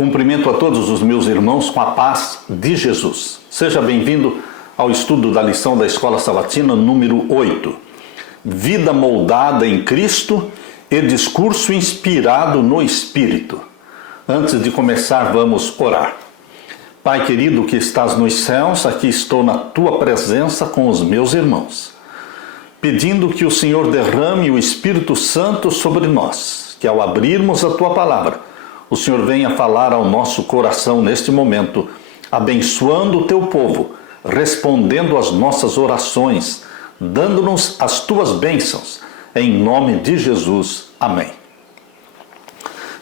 Cumprimento a todos os meus irmãos com a paz de Jesus. Seja bem-vindo ao estudo da lição da Escola Sabatina número 8. Vida moldada em Cristo e discurso inspirado no Espírito. Antes de começar, vamos orar. Pai querido que estás nos céus, aqui estou na tua presença com os meus irmãos, pedindo que o Senhor derrame o Espírito Santo sobre nós, que ao abrirmos a tua palavra, o Senhor venha falar ao nosso coração neste momento, abençoando o teu povo, respondendo às nossas orações, dando-nos as tuas bênçãos, em nome de Jesus. Amém.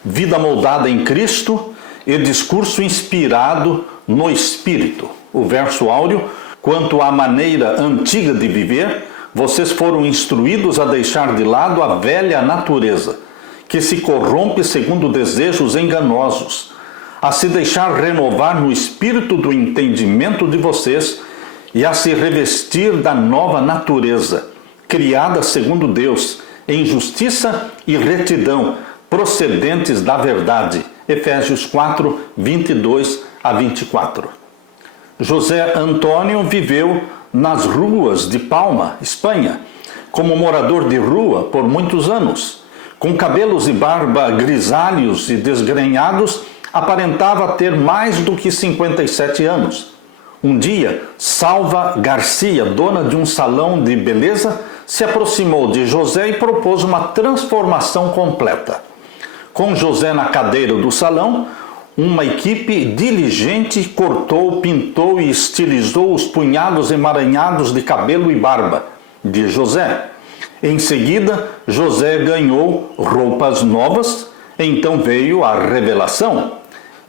Vida moldada em Cristo e discurso inspirado no Espírito. O verso áureo: quanto à maneira antiga de viver, vocês foram instruídos a deixar de lado a velha natureza, que se corrompe segundo desejos enganosos, a se deixar renovar no espírito do entendimento de vocês e a se revestir da nova natureza, criada segundo Deus, em justiça e retidão, procedentes da verdade. Efésios 4, 22 a 24. José Antônio viveu nas ruas de Palma, Espanha, como morador de rua por muitos anos. Com cabelos e barba grisalhos e desgrenhados, aparentava ter mais do que 57 anos. Um dia, Salva Garcia, dona de um salão de beleza, se aproximou de José e propôs uma transformação completa. Com José na cadeira do salão, uma equipe diligente cortou, pintou e estilizou os punhados emaranhados de cabelo e barba de José. Em seguida, José ganhou roupas novas, então veio a revelação.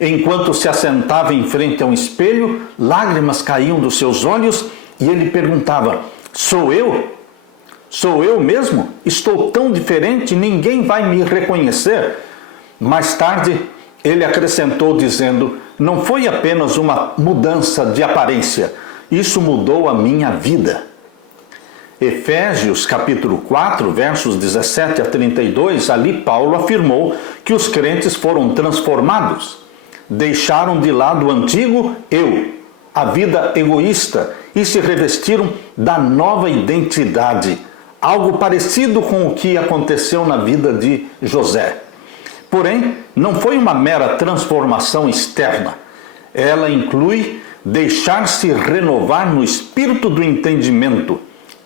Enquanto se assentava em frente a um espelho, lágrimas caíam dos seus olhos e ele perguntava: sou eu? Sou eu mesmo? Estou tão diferente, ninguém vai me reconhecer. Mais tarde, ele acrescentou dizendo: não foi apenas uma mudança de aparência, isso mudou a minha vida. Efésios capítulo 4, versos 17 a 32, ali Paulo afirmou que os crentes foram transformados. Deixaram de lado o antigo eu, a vida egoísta, e se revestiram da nova identidade, algo parecido com o que aconteceu na vida de José. Porém, não foi uma mera transformação externa. Ela inclui deixar-se renovar no espírito do entendimento,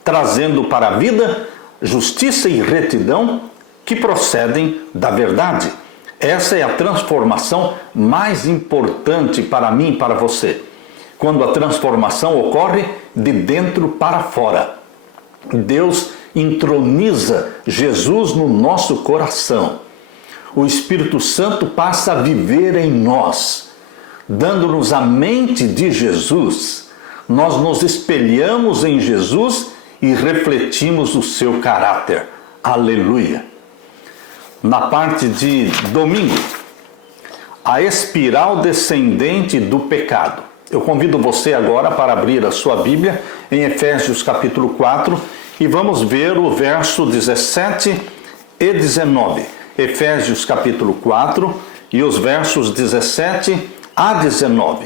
trazendo para a vida justiça e retidão que procedem da verdade. Essa é a transformação mais importante para mim e para você. Quando a transformação ocorre de dentro para fora. Deus entroniza Jesus no nosso coração. O Espírito Santo passa a viver em nós, dando-nos a mente de Jesus. Nós nos espelhamos em Jesus e refletimos o seu caráter. Aleluia! Na parte de domingo, a espiral descendente do pecado. Eu convido você agora para abrir a sua Bíblia em Efésios capítulo 4 e vamos ver o verso 17 e 19. Efésios capítulo 4 e os versos 17 a 19.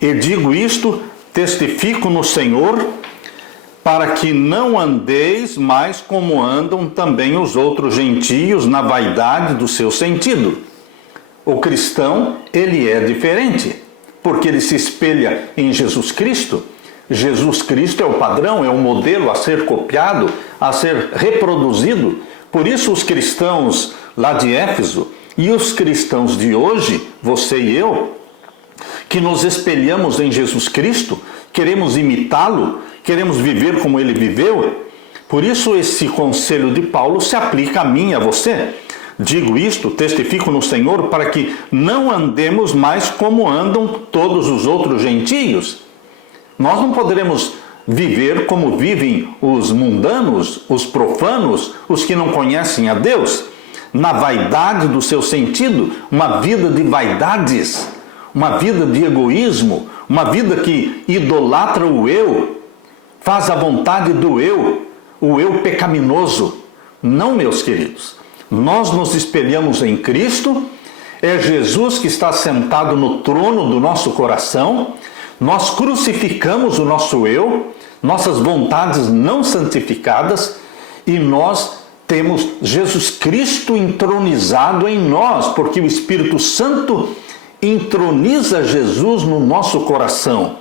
E digo isto, testifico no Senhor, para que não andeis mais como andam também os outros gentios na vaidade do seu sentido. O cristão, ele é diferente, porque ele se espelha em Jesus Cristo. Jesus Cristo é o padrão, é o modelo a ser copiado, a ser reproduzido. Por isso os cristãos lá de Éfeso e os cristãos de hoje, você e eu, que nos espelhamos em Jesus Cristo, queremos imitá-lo, queremos viver como ele viveu. Por isso esse conselho de Paulo se aplica a mim e a você. Digo isto, testifico no Senhor, para que não andemos mais como andam todos os outros gentios. Nós não poderemos viver como vivem os mundanos, os profanos, os que não conhecem a Deus, na vaidade do seu sentido, uma vida de vaidades, uma vida de egoísmo, uma vida que idolatra o eu, faz a vontade do eu, o eu pecaminoso. Não, meus queridos. Nós nos espelhamos em Cristo é Jesus que está sentado no trono do nosso coração. Nós crucificamos o nosso eu, nossas vontades não santificadas, e nós temos Jesus Cristo entronizado em nós, porque o Espírito Santo entroniza Jesus no nosso coração.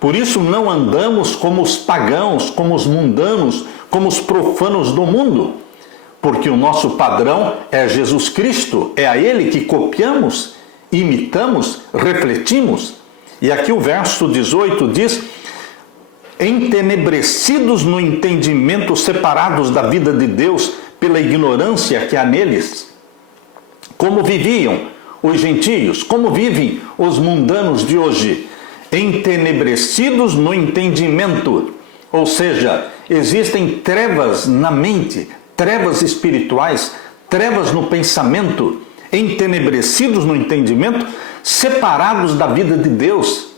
Por isso não andamos como os pagãos, como os mundanos, como os profanos do mundo, porque o nosso padrão é Jesus Cristo, é a Ele que copiamos, imitamos, refletimos. E aqui o verso 18 diz: entenebrecidos no entendimento, separados da vida de Deus pela ignorância que há neles. Como viviam os gentios, como vivem os mundanos de hoje? Entenebrecidos no entendimento, ou seja, existem trevas na mente, trevas espirituais, trevas no pensamento, entenebrecidos no entendimento, separados da vida de Deus.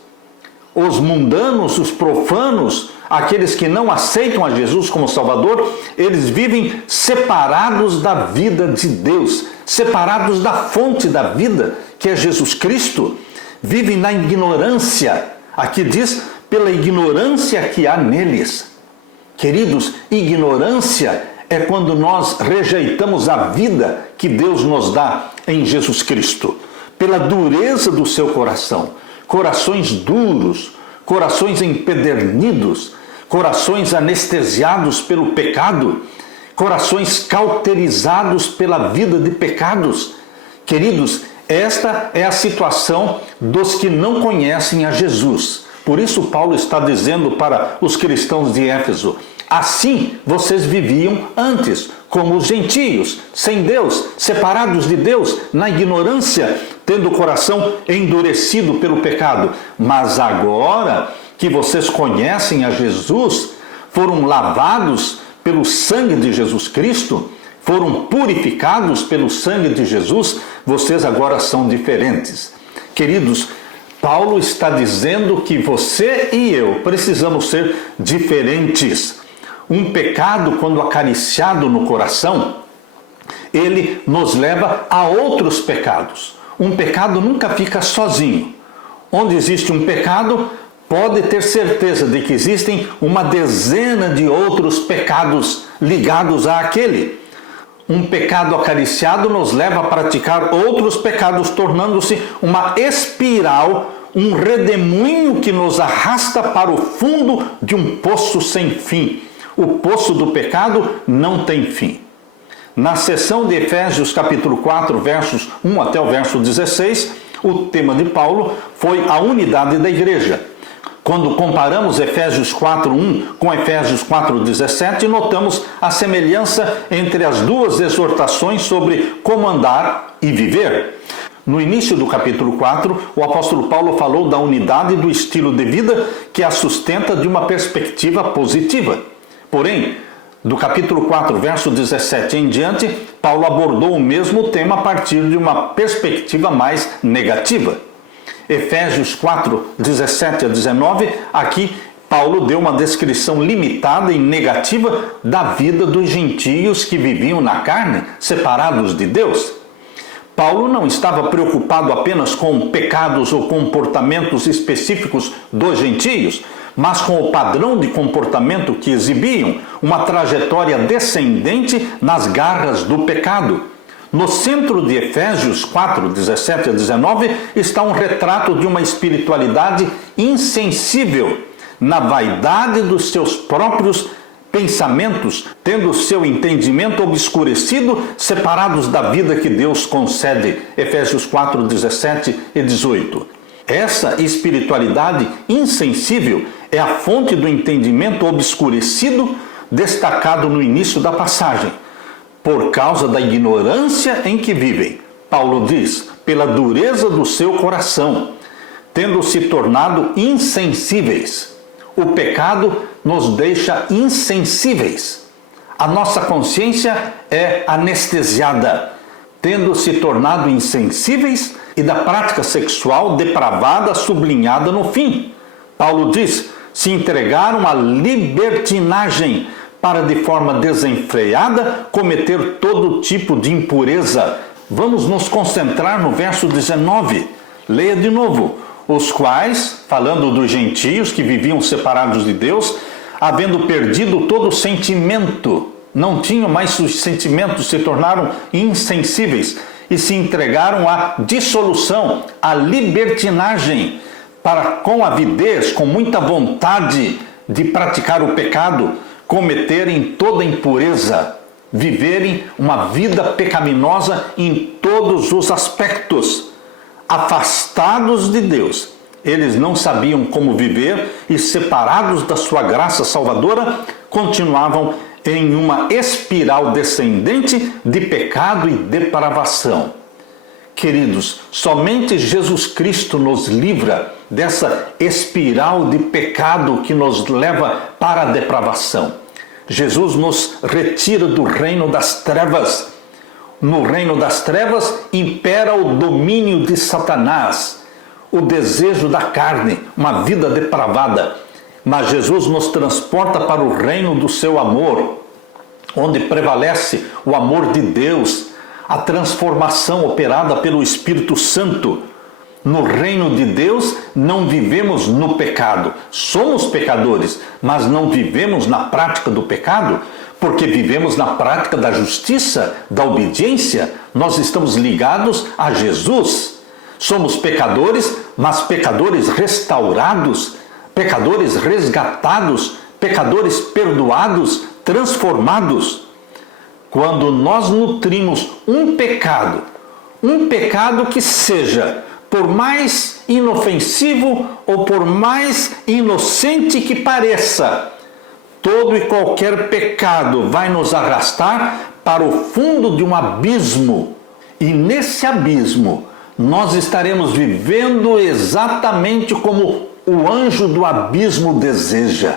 Os mundanos, os profanos, aqueles que não aceitam a Jesus como Salvador, eles vivem separados da vida de Deus, separados da fonte da vida, que é Jesus Cristo. Vivem na ignorância. Aqui diz, pela ignorância que há neles. Queridos, ignorância é quando nós rejeitamos a vida que Deus nos dá em Jesus Cristo. Pela dureza do seu coração. Corações duros, corações empedernidos, corações anestesiados pelo pecado, corações cauterizados pela vida de pecados. Queridos, esta é a situação dos que não conhecem a Jesus. Por isso Paulo está dizendo para os cristãos de Éfeso: assim vocês viviam antes, como os gentios, sem Deus, separados de Deus, na ignorância, tendo o coração endurecido pelo pecado. Mas agora que vocês conhecem a Jesus, foram lavados pelo sangue de Jesus Cristo, foram purificados pelo sangue de Jesus, vocês agora são diferentes. Queridos, Paulo está dizendo que você e eu precisamos ser diferentes. Um pecado, quando acariciado no coração, ele nos leva a outros pecados. Um pecado nunca fica sozinho. Onde existe um pecado, pode ter certeza de que existem uma dezena de outros pecados ligados àquele. Um pecado acariciado nos leva a praticar outros pecados, tornando-se uma espiral, um redemoinho que nos arrasta para o fundo de um poço sem fim. O poço do pecado não tem fim. Na seção de Efésios capítulo 4, versos 1 até o verso 16, o tema de Paulo foi a unidade da igreja. Quando comparamos Efésios 4:1 com Efésios 4:17, notamos a semelhança entre as duas exortações sobre como andar e viver. No início do capítulo 4, o apóstolo Paulo falou da unidade do estilo de vida que a sustenta de uma perspectiva positiva. Porém, do capítulo 4, verso 17 em diante, Paulo abordou o mesmo tema a partir de uma perspectiva mais negativa. Efésios 4, 17 a 19, aqui Paulo deu uma descrição limitada e negativa da vida dos gentios que viviam na carne, separados de Deus. Paulo não estava preocupado apenas com pecados ou comportamentos específicos dos gentios, mas com o padrão de comportamento que exibiam, uma trajetória descendente nas garras do pecado. No centro de Efésios 4, 17 a 19, está um retrato de uma espiritualidade insensível, na vaidade dos seus próprios pensamentos, tendo seu entendimento obscurecido, separados da vida que Deus concede. Efésios 4, 17 e 18. Essa espiritualidade insensível é a fonte do entendimento obscurecido, destacado no início da passagem. Por causa da ignorância em que vivem, Paulo diz, pela dureza do seu coração, tendo se tornado insensíveis. O pecado nos deixa insensíveis. A nossa consciência é anestesiada, tendo se tornado insensíveis e da prática sexual depravada sublinhada no fim. Paulo diz, se entregaram à libertinagem para de forma desenfreada cometer todo tipo de impureza, Vamos nos concentrar no verso 19. Leia de novo. Os quais, falando dos gentios que viviam separados de Deus, havendo perdido todo o sentimento, não tinham mais os sentimentos, se tornaram insensíveis e se entregaram à dissolução, à libertinagem, para com avidez, com muita vontade de praticar o pecado, cometerem toda impureza, viverem uma vida pecaminosa em todos os aspectos. Afastados de Deus, eles não sabiam como viver e, separados da sua graça salvadora, continuavam em uma espiral descendente de pecado e depravação. Queridos, somente Jesus Cristo nos livra dessa espiral de pecado que nos leva para a depravação. Jesus nos retira do reino das trevas. No reino das trevas impera o domínio de Satanás, o desejo da carne, uma vida depravada. Mas Jesus nos transporta para o reino do seu amor, onde prevalece o amor de Deus, a transformação operada pelo Espírito Santo. No reino de Deus não vivemos no pecado. Somos pecadores, mas não vivemos na prática do pecado, porque vivemos na prática da justiça, da obediência. Nós estamos ligados a Jesus. Somos pecadores, mas pecadores restaurados, pecadores resgatados, pecadores perdoados, transformados. Quando nós nutrimos um pecado que seja, por mais inofensivo ou por mais inocente que pareça, todo e qualquer pecado vai nos arrastar para o fundo de um abismo. E nesse abismo, nós estaremos vivendo exatamente como o anjo do abismo deseja.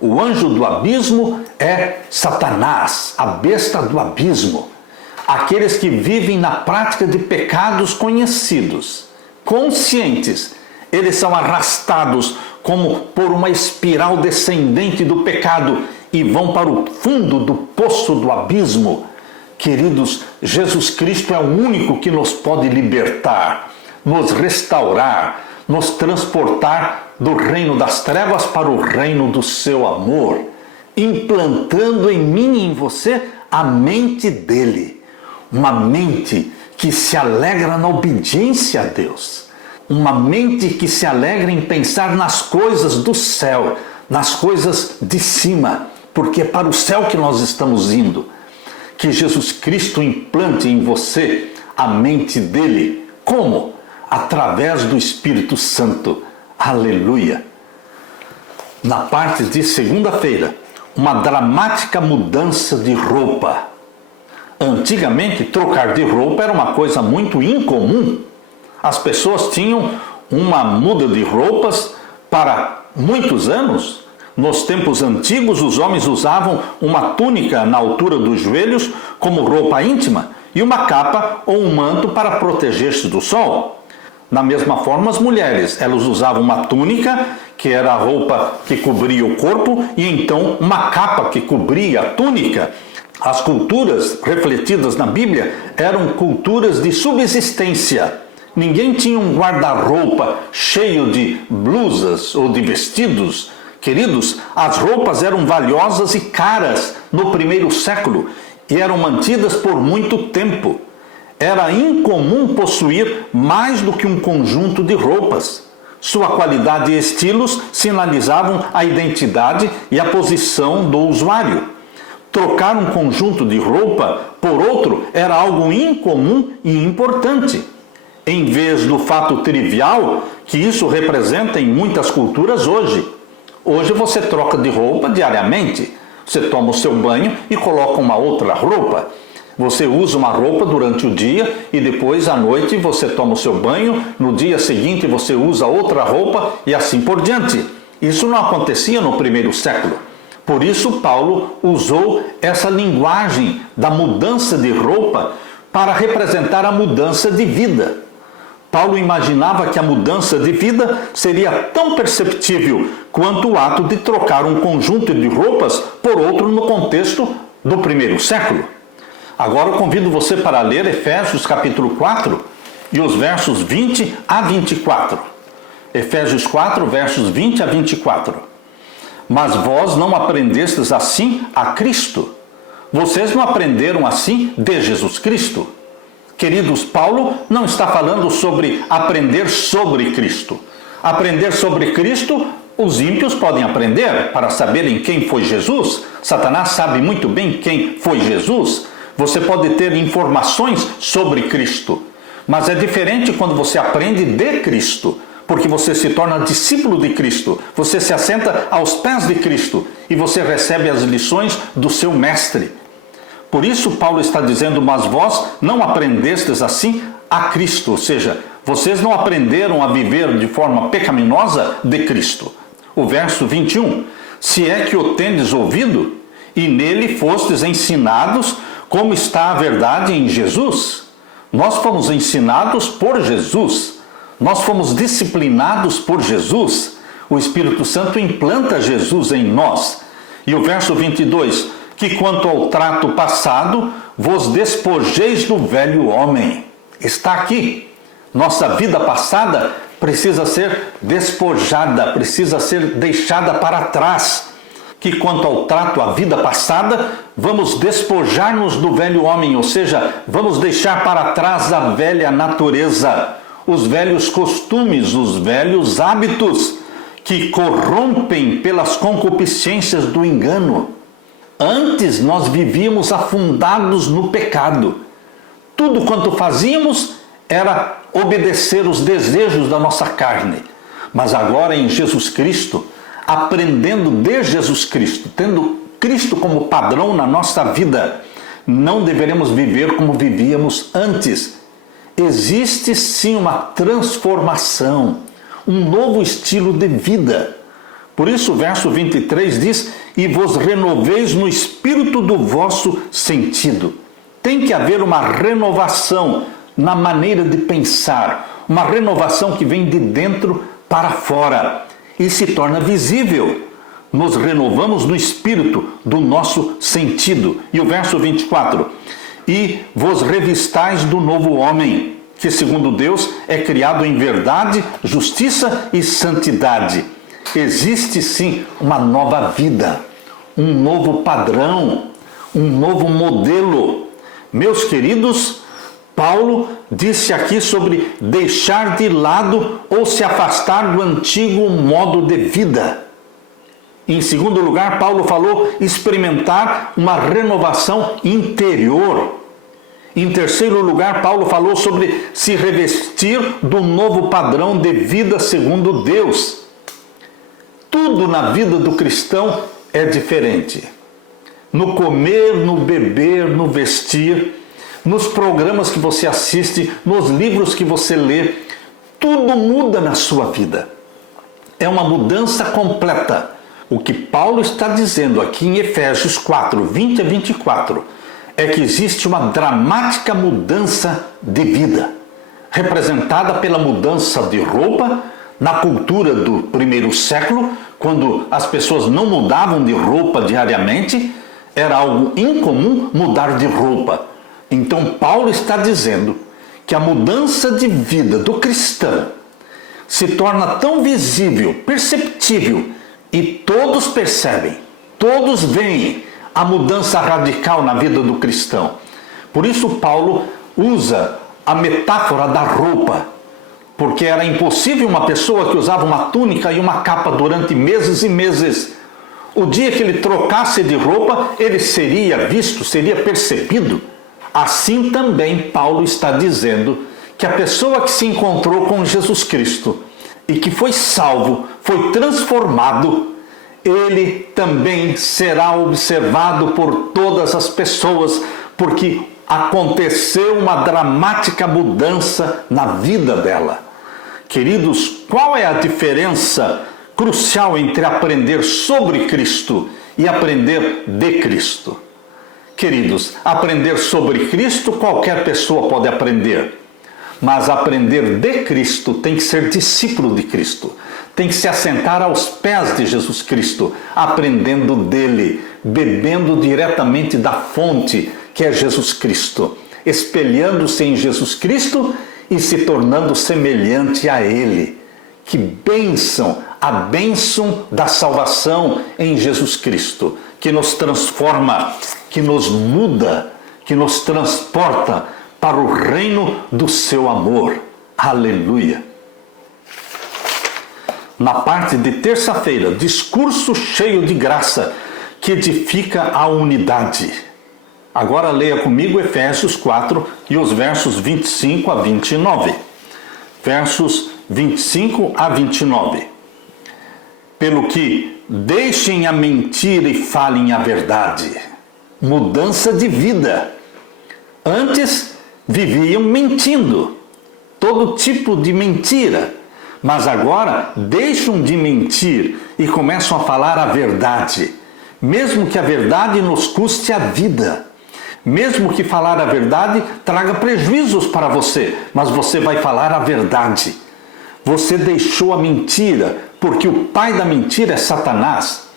O anjo do abismo é Satanás, a besta do abismo. Aqueles que vivem na prática de pecados conhecidos, conscientes, eles são arrastados como por uma espiral descendente do pecado e vão para o fundo do poço do abismo. Queridos, Jesus Cristo é o único que nos pode libertar, nos restaurar, nos transportar do reino das trevas para o reino do seu amor, implantando em mim e em você a mente dele, uma mente que se alegra na obediência a Deus, uma mente que se alegra em pensar nas coisas do céu, nas coisas de cima, porque é para o céu que nós estamos indo. Que Jesus Cristo implante em você a mente dele. Como? Através do Espírito Santo. Aleluia! Na parte de segunda-feira, uma dramática mudança de roupa. Antigamente, trocar de roupa era uma coisa muito incomum. As pessoas tinham uma muda de roupas para muitos anos. Nos tempos antigos, os homens usavam uma túnica na altura dos joelhos como roupa íntima e uma capa ou um manto para proteger-se do sol. Da mesma forma, as mulheres, elas usavam uma túnica, que era a roupa que cobria o corpo, e então uma capa que cobria a túnica. As culturas refletidas na Bíblia eram culturas de subsistência. Ninguém tinha um guarda-roupa cheio de blusas ou de vestidos. Queridos, as roupas eram valiosas e caras no primeiro século e eram mantidas por muito tempo. Era incomum possuir mais do que um conjunto de roupas. Sua qualidade e estilos sinalizavam a identidade e a posição do usuário. Trocar um conjunto de roupa por outro era algo incomum e importante. Em vez do fato trivial que isso representa em muitas culturas hoje. Hoje você troca de roupa diariamente. Você toma o seu banho e coloca uma outra roupa. Você usa uma roupa durante o dia e depois à noite você toma o seu banho. No dia seguinte você usa outra roupa e assim por diante. Isso não acontecia no primeiro século. Por isso Paulo usou essa linguagem da mudança de roupa para representar a mudança de vida. Paulo imaginava que a mudança de vida seria tão perceptível quanto o ato de trocar um conjunto de roupas por outro no contexto do primeiro século. Agora eu convido você para ler Efésios capítulo 4 e os versos 20 a 24. Efésios 4, versos 20 a 24. Mas vós não aprendestes assim a Cristo. Vocês não aprenderam assim de Jesus Cristo. Queridos, Paulo não está falando sobre aprender sobre Cristo. Aprender sobre Cristo, os ímpios podem aprender para saberem quem foi Jesus. Satanás sabe muito bem quem foi Jesus. Você pode ter informações sobre Cristo. Mas é diferente quando você aprende de Cristo, porque você se torna discípulo de Cristo. Você se assenta aos pés de Cristo e você recebe as lições do seu mestre. Por isso Paulo está dizendo, mas vós não aprendestes assim a Cristo, ou seja, vocês não aprenderam a viver de forma pecaminosa de Cristo. O verso 21, se é que o tendes ouvido e nele fostes ensinados como está a verdade em Jesus. Nós fomos ensinados por Jesus, nós fomos disciplinados por Jesus, o Espírito Santo implanta Jesus em nós. E o verso 22, que quanto ao trato passado, vos despojeis do velho homem. Está aqui. Nossa vida passada precisa ser despojada, precisa ser deixada para trás. Que quanto ao trato, à vida passada, vamos despojar-nos do velho homem, ou seja, vamos deixar para trás a velha natureza, os velhos costumes, os velhos hábitos que corrompem pelas concupiscências do engano. Antes nós vivíamos afundados no pecado. Tudo quanto fazíamos era obedecer os desejos da nossa carne. Mas agora em Jesus Cristo, aprendendo de Jesus Cristo, tendo Cristo como padrão na nossa vida, não deveremos viver como vivíamos antes. Existe sim uma transformação, um novo estilo de vida. Por isso o verso 23 diz, e vos renoveis no espírito do vosso sentido. Tem que haver uma renovação na maneira de pensar, uma renovação que vem de dentro para fora e se torna visível. Nos renovamos no espírito do nosso sentido. E o verso 24, e vos revistais do novo homem, que segundo Deus é criado em verdade, justiça e santidade. Existe sim uma nova vida, um novo padrão, um novo modelo. Meus queridos, Paulo disse aqui sobre deixar de lado ou se afastar do antigo modo de vida. Em segundo lugar, Paulo falou experimentar uma renovação interior. Em terceiro lugar, Paulo falou sobre se revestir do novo padrão de vida segundo Deus. Tudo na vida do cristão é diferente. No comer, no beber, no vestir, nos programas que você assiste, nos livros que você lê, tudo muda na sua vida. É uma mudança completa. O que Paulo está dizendo aqui em Efésios 4, 20 a 24, é que existe uma dramática mudança de vida, representada pela mudança de roupa. Na cultura do primeiro século, quando as pessoas não mudavam de roupa diariamente, era algo incomum mudar de roupa. Então Paulo está dizendo que a mudança de vida do cristão se torna tão visível, perceptível, e todos percebem, todos veem a mudança radical na vida do cristão. Por isso Paulo usa a metáfora da roupa, porque era impossível uma pessoa que usava uma túnica e uma capa durante meses e meses. O dia que ele trocasse de roupa, ele seria visto, seria percebido. Assim também Paulo está dizendo que a pessoa que se encontrou com Jesus Cristo e que foi salvo, foi transformado, ele também será observado por todas as pessoas, porque aconteceu uma dramática mudança na vida dela. Queridos, qual é a diferença crucial entre aprender sobre Cristo e aprender de Cristo? Queridos, aprender sobre Cristo qualquer pessoa pode aprender, mas aprender de Cristo tem que ser discípulo de Cristo, tem que se assentar aos pés de Jesus Cristo, aprendendo dele, bebendo diretamente da fonte que é Jesus Cristo, espelhando-se em Jesus Cristo e se tornando semelhante a Ele. Que bênção! A bênção da salvação em Jesus Cristo, que nos transforma, que nos muda, que nos transporta para o reino do seu amor. Aleluia! Na parte de terça-feira, discurso cheio de graça, que edifica a unidade. Agora leia comigo Efésios 4 e os versos 25 a 29. Versos 25 a 29. Pelo que deixem a mentira e falem a verdade. Mudança de vida. Antes viviam mentindo, todo tipo de mentira. Mas agora deixam de mentir e começam a falar a verdade. Mesmo que a verdade nos custe a vida. Mesmo que falar a verdade traga prejuízos para você, mas você vai falar a verdade. Você deixou a mentira, porque o pai da mentira é Satanás.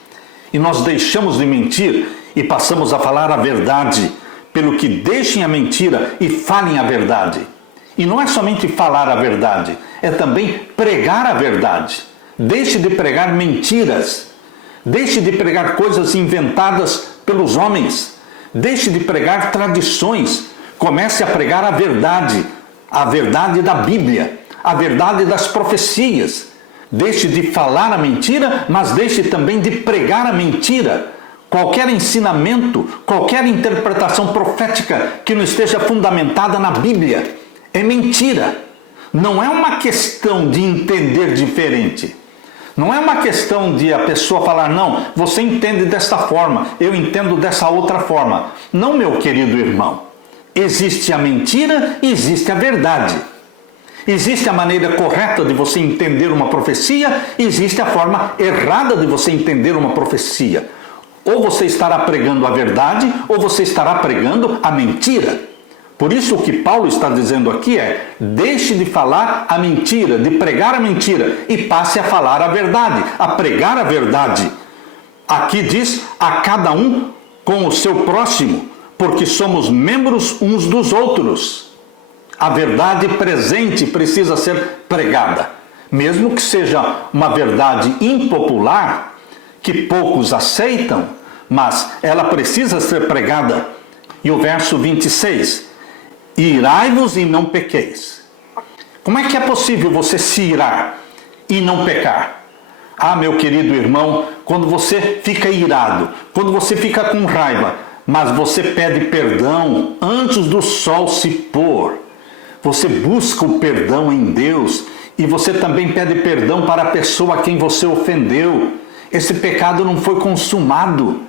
E nós deixamos de mentir e passamos a falar a verdade. Pelo que deixem a mentira e falem a verdade. E não é somente falar a verdade, é também pregar a verdade. Deixe de pregar mentiras. Deixe de pregar coisas inventadas pelos homens. Deixe de pregar tradições. Comece a pregar a verdade da Bíblia, a verdade das profecias. Deixe de falar a mentira, mas deixe também de pregar a mentira. Qualquer ensinamento, qualquer interpretação profética que não esteja fundamentada na Bíblia é mentira. Não é uma questão de entender diferente. Não é uma questão de a pessoa falar, não, você entende desta forma, eu entendo dessa outra forma. Não, meu querido irmão. Existe a mentira e existe a verdade. Existe a maneira correta de você entender uma profecia e existe a forma errada de você entender uma profecia. Ou você estará pregando a verdade ou você estará pregando a mentira. Por isso o que Paulo está dizendo aqui é, deixe de falar a mentira, de pregar a mentira e passe a falar a verdade, a pregar a verdade. Aqui diz, a cada um com o seu próximo, porque somos membros uns dos outros. A verdade presente precisa ser pregada, mesmo que seja uma verdade impopular, que poucos aceitam, mas ela precisa ser pregada. E o verso 26, irai-vos e não pequeis. Como é que é possível você se irar e não pecar? Ah, meu querido irmão, quando você fica irado, quando você fica com raiva, mas você pede perdão antes do sol se pôr, você busca o perdão em Deus e você também pede perdão para a pessoa a quem você ofendeu. Esse pecado não foi consumado,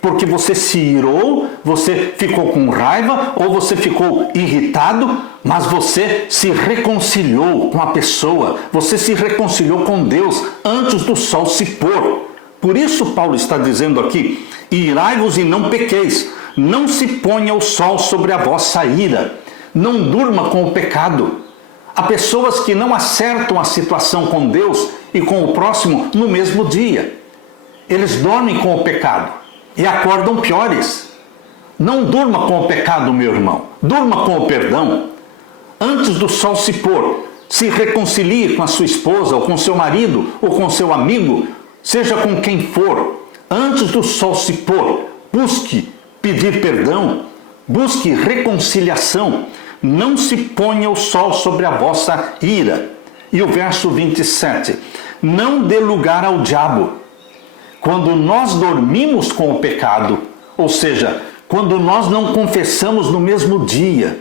porque você se irou, você ficou com raiva ou você ficou irritado, mas você se reconciliou com a pessoa, você se reconciliou com Deus antes do sol se pôr. Por isso Paulo está dizendo aqui, irai-vos e não pequeis, não se ponha o sol sobre a vossa ira, não durma com o pecado. Há pessoas que não acertam a situação com Deus e com o próximo no mesmo dia. Eles dormem com o pecado e acordam piores. Não durma com o pecado, meu irmão. Durma com o perdão. Antes do sol se pôr, se reconcilie com a sua esposa, ou com seu marido, ou com seu amigo, seja com quem for. Antes do sol se pôr, busque pedir perdão, busque reconciliação. Não se ponha o sol sobre a vossa ira. E o verso 27, não dê lugar ao diabo. Quando nós dormimos com o pecado, ou seja, quando nós não confessamos no mesmo dia,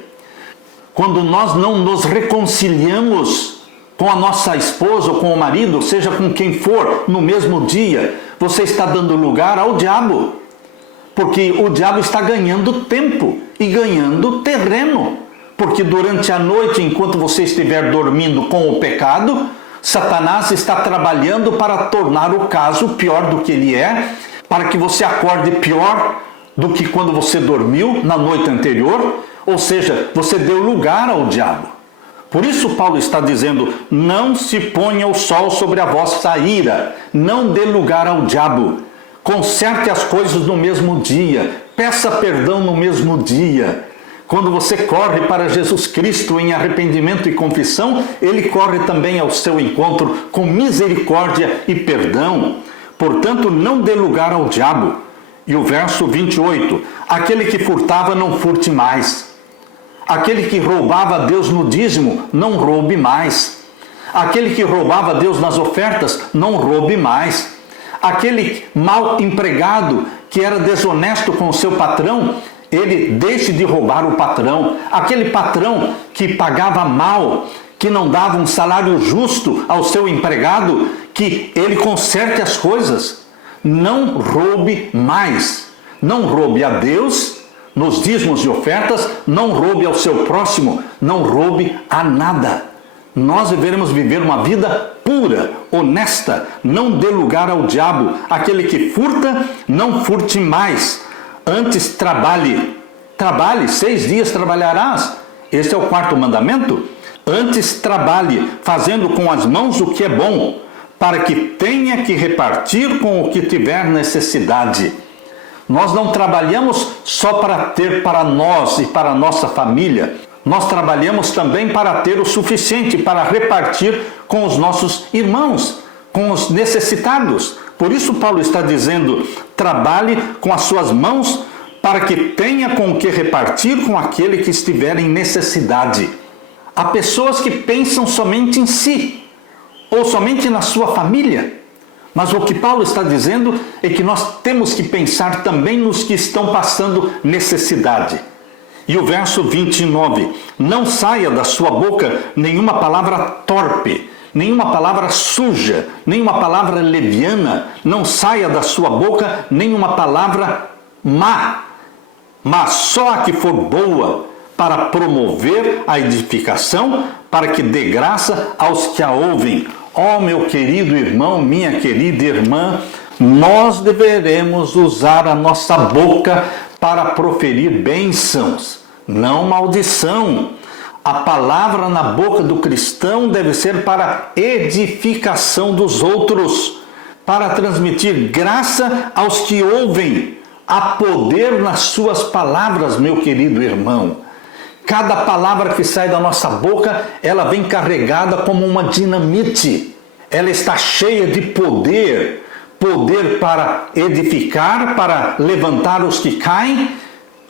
quando nós não nos reconciliamos com a nossa esposa ou com o marido, seja com quem for, no mesmo dia, você está dando lugar ao diabo. Porque o diabo está ganhando tempo e ganhando terreno. Porque durante a noite, enquanto você estiver dormindo com o pecado, Satanás está trabalhando para tornar o caso pior do que ele é, para que você acorde pior do que quando você dormiu na noite anterior, ou seja, você deu lugar ao diabo. Por isso Paulo está dizendo, não se ponha o sol sobre a vossa ira, não dê lugar ao diabo. Conserte as coisas no mesmo dia. Peça perdão no mesmo dia. Quando você corre para Jesus Cristo em arrependimento e confissão, Ele corre também ao seu encontro com misericórdia e perdão. Portanto, não dê lugar ao diabo. E o verso 28, aquele que furtava, não furte mais. Aquele que roubava a Deus no dízimo, não roube mais. Aquele que roubava a Deus nas ofertas, não roube mais. Aquele mal empregado que era desonesto com o seu patrão, ele deixe de roubar o patrão. Aquele patrão que pagava mal, que não dava um salário justo ao seu empregado, que ele conserte as coisas. Não roube mais. Não roube a Deus nos dízimos e ofertas, não roube ao seu próximo, não roube a nada. Nós devemos viver uma vida pura, honesta, não dê lugar ao diabo. Aquele que furta, não furte mais. Antes trabalhe. Trabalhe, 6 dias trabalharás. Este é o 4º mandamento. Antes trabalhe, fazendo com as mãos o que é bom, para que tenha que repartir com o que tiver necessidade. Nós não trabalhamos só para ter para nós e para a nossa família. Nós trabalhamos também para ter o suficiente para repartir com os nossos irmãos, com os necessitados. Por isso Paulo está dizendo, trabalhe com as suas mãos para que tenha com o que repartir com aquele que estiver em necessidade. Há pessoas que pensam somente em si, ou somente na sua família. Mas o que Paulo está dizendo é que nós temos que pensar também nos que estão passando necessidade. E o verso 29, não saia da sua boca nenhuma palavra torpe, nenhuma palavra suja, nenhuma palavra leviana, não saia da sua boca nenhuma palavra má, mas só a que for boa, para promover a edificação, para que dê graça aos que a ouvem. Ó meu querido irmão, minha querida irmã, nós deveremos usar a nossa boca para proferir bênçãos, não maldição. A palavra na boca do cristão deve ser para edificação dos outros, para transmitir graça aos que ouvem. Há poder nas suas palavras, meu querido irmão. Cada palavra que sai da nossa boca, ela vem carregada como uma dinamite. Ela está cheia de poder. Poder para edificar, para levantar os que caem,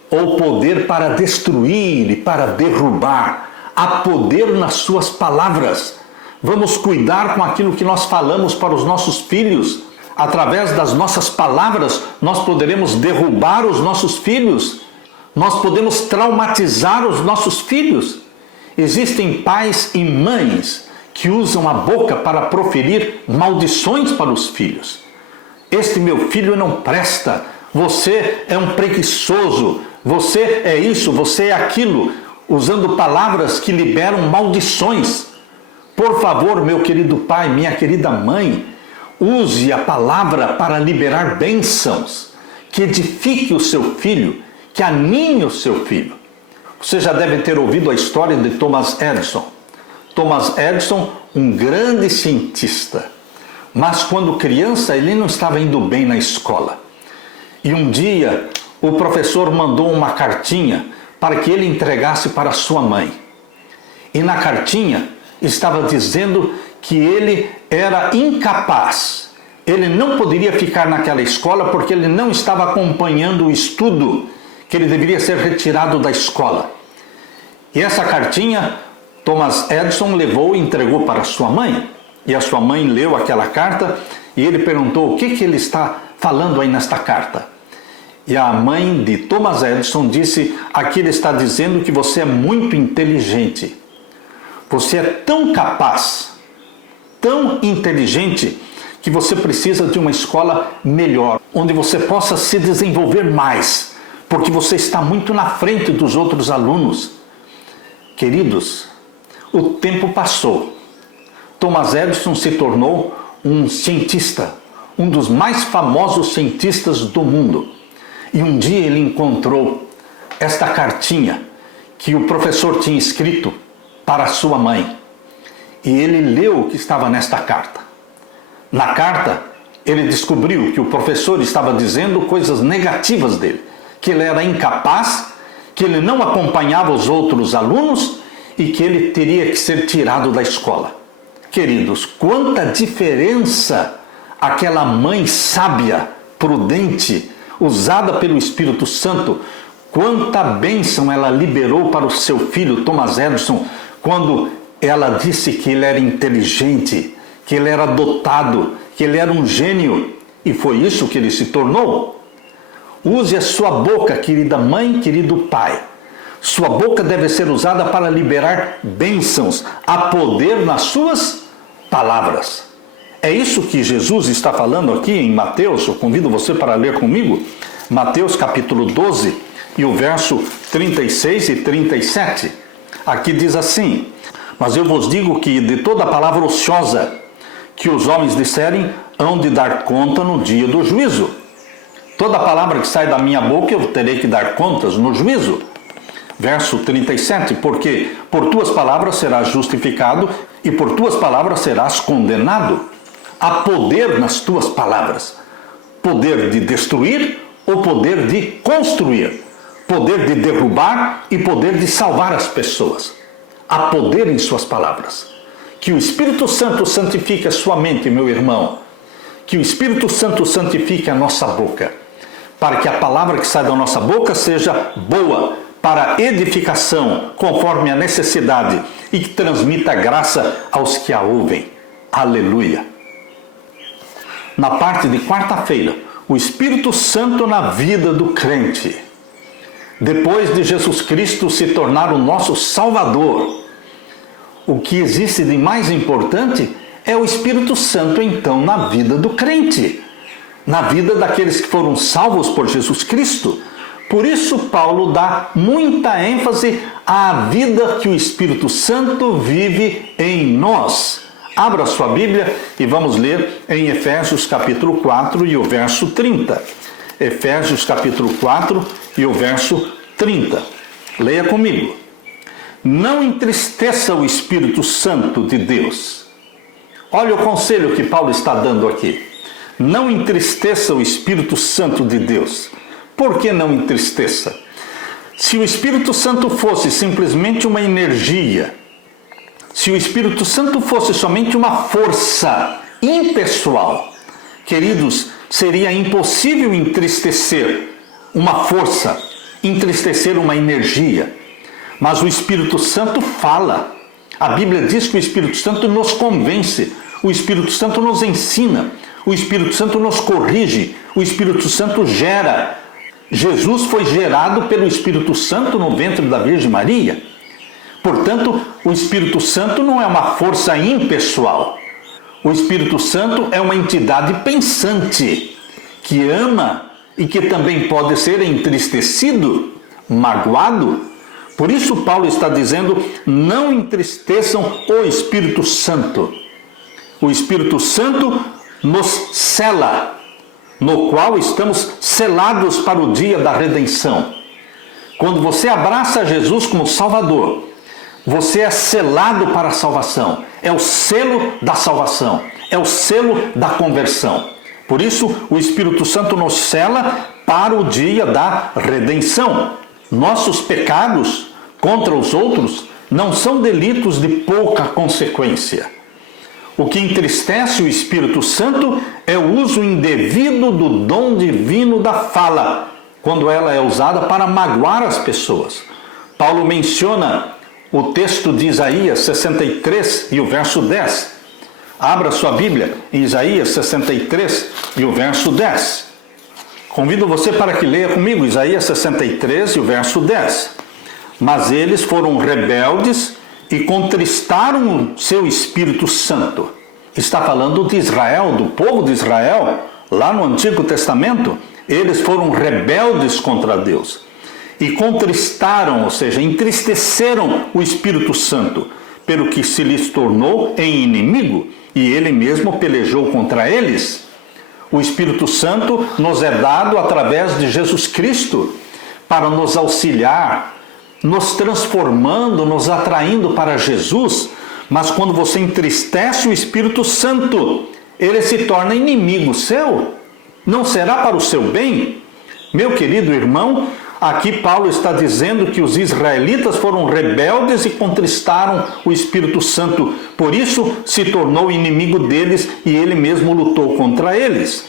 ou poder para destruir e para derrubar. Há poder nas suas palavras. Vamos cuidar com aquilo que nós falamos para os nossos filhos. Através das nossas palavras, nós poderemos derrubar os nossos filhos. Nós podemos traumatizar os nossos filhos. Existem pais e mães que usam a boca para proferir maldições para os filhos. Este meu filho não presta, você é um preguiçoso, você é isso, você é aquilo, usando palavras que liberam maldições. Por favor, meu querido pai, minha querida mãe, use a palavra para liberar bênçãos, que edifique o seu filho, que anime o seu filho. Você já deve ter ouvido a história de Thomas Edison. Thomas Edison, um grande cientista, mas quando criança ele não estava indo bem na escola. E um dia o professor mandou uma cartinha para que ele entregasse para sua mãe. E na cartinha estava dizendo que ele era incapaz. Ele não poderia ficar naquela escola porque ele não estava acompanhando o estudo, que ele deveria ser retirado da escola. E essa cartinha Thomas Edison levou e entregou para sua mãe. E a sua mãe leu aquela carta e ele perguntou o que ele está falando aí nesta carta. E a mãe de Thomas Edison disse, aqui ele está dizendo que você é muito inteligente. Você é tão capaz, tão inteligente, que você precisa de uma escola melhor, onde você possa se desenvolver mais, porque você está muito na frente dos outros alunos. Queridos, o tempo passou. Thomas Edison se tornou um cientista, um dos mais famosos cientistas do mundo. E um dia ele encontrou esta cartinha que o professor tinha escrito para sua mãe. E ele leu o que estava nesta carta. Na carta ele descobriu que o professor estava dizendo coisas negativas dele, que ele era incapaz, que ele não acompanhava os outros alunos e que ele teria que ser tirado da escola. Queridos, quanta diferença aquela mãe sábia, prudente, usada pelo Espírito Santo, quanta bênção ela liberou para o seu filho Thomas Edison, quando ela disse que ele era inteligente, que ele era dotado, que ele era um gênio, e foi isso que ele se tornou. Use a sua boca, querida mãe, querido pai. Sua boca deve ser usada para liberar bênçãos, há poder nas suas palavras. É isso que Jesus está falando aqui em Mateus. Eu convido você para ler comigo. Mateus capítulo 12 e o verso 36 e 37. Aqui diz assim: mas eu vos digo que de toda palavra ociosa que os homens disserem, hão de dar conta no dia do juízo. Toda palavra que sai da minha boca eu terei que dar contas no juízo. Verso 37, porque por tuas palavras serás justificado e por tuas palavras serás condenado. Há poder nas tuas palavras. Poder de destruir ou poder de construir. Poder de derrubar e poder de salvar as pessoas. Há poder em suas palavras. Que o Espírito Santo santifique a sua mente, meu irmão. Que o Espírito Santo santifique a nossa boca. Para que a palavra que sai da nossa boca seja boa, para edificação, conforme a necessidade, e que transmita graça aos que a ouvem. Aleluia! Na parte de quarta-feira, o Espírito Santo na vida do crente. Depois de Jesus Cristo se tornar o nosso Salvador, o que existe de mais importante é o Espírito Santo, então, na vida do crente, na vida daqueles que foram salvos por Jesus Cristo. Por isso, Paulo dá muita ênfase à vida que o Espírito Santo vive em nós. Abra sua Bíblia e vamos ler em Efésios capítulo 4 e o verso 30. Efésios capítulo 4 e o verso 30. Leia comigo. Não entristeça o Espírito Santo de Deus. Olha o conselho que Paulo está dando aqui. Não entristeça o Espírito Santo de Deus. Por que não entristeça? Se o Espírito Santo fosse simplesmente uma energia, se o Espírito Santo fosse somente uma força impessoal, queridos, seria impossível entristecer uma força, entristecer uma energia. Mas o Espírito Santo fala. A Bíblia diz que o Espírito Santo nos convence, o Espírito Santo nos ensina, o Espírito Santo nos corrige, o Espírito Santo gera. Jesus foi gerado pelo Espírito Santo no ventre da Virgem Maria. Portanto, o Espírito Santo não é uma força impessoal. O Espírito Santo é uma entidade pensante, que ama e que também pode ser entristecido, magoado. Por isso Paulo está dizendo, não entristeçam o Espírito Santo. O Espírito Santo nos sela, no qual estamos selados para o dia da redenção. Quando você abraça Jesus como Salvador, você é selado para a salvação. É o selo da salvação. É o selo da conversão. Por isso, o Espírito Santo nos sela para o dia da redenção. Nossos pecados contra os outros não são delitos de pouca consequência. O que entristece o Espírito Santo é o uso indevido do dom divino da fala, quando ela é usada para magoar as pessoas. Paulo menciona o texto de Isaías 63 e o verso 10. Abra sua Bíblia em Isaías 63 e o verso 10. Convido você para que leia comigo Isaías 63 e o verso 10. Mas eles foram rebeldes e contristaram o seu Espírito Santo. Está falando de Israel, do povo de Israel, lá no Antigo Testamento. Eles foram rebeldes contra Deus e contristaram, ou seja, entristeceram o Espírito Santo, pelo que se lhes tornou em inimigo, e ele mesmo pelejou contra eles. O Espírito Santo nos é dado através de Jesus Cristo para nos auxiliar, nos transformando, nos atraindo para Jesus. Mas quando você entristece o Espírito Santo, ele se torna inimigo seu? Não será para o seu bem? Meu querido irmão, aqui Paulo está dizendo que os israelitas foram rebeldes e contristaram o Espírito Santo. Por isso se tornou inimigo deles e ele mesmo lutou contra eles.